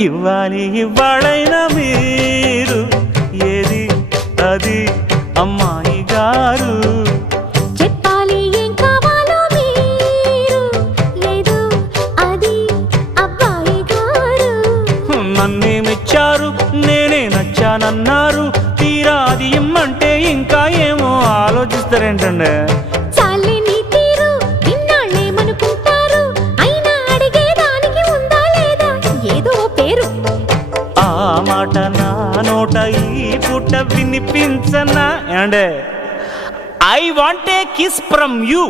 ఇవ్వాలి ఇవ్వాళైనా మీరు ఏది అది అమ్మాయి గారు చెప్పాలి ఏం కావాలో మీరు లేదు అది అబ్బాయి గారు నన్నేమిచ్చారు నేనే నచ్చానన్నారు తీరా అది ఇమ్మంటే ఇంకా ఏమో ఆలోచిస్తారేంటండి చాలే నీ తీరు ఇన్నాళ్ళేమనుకుంటారు అయినా అడిగేదానికి ఉందా లేదా ఏదో పేరు ఆ మాట నా నోట ఈ పూట వినిపించనా and I want a kiss from you.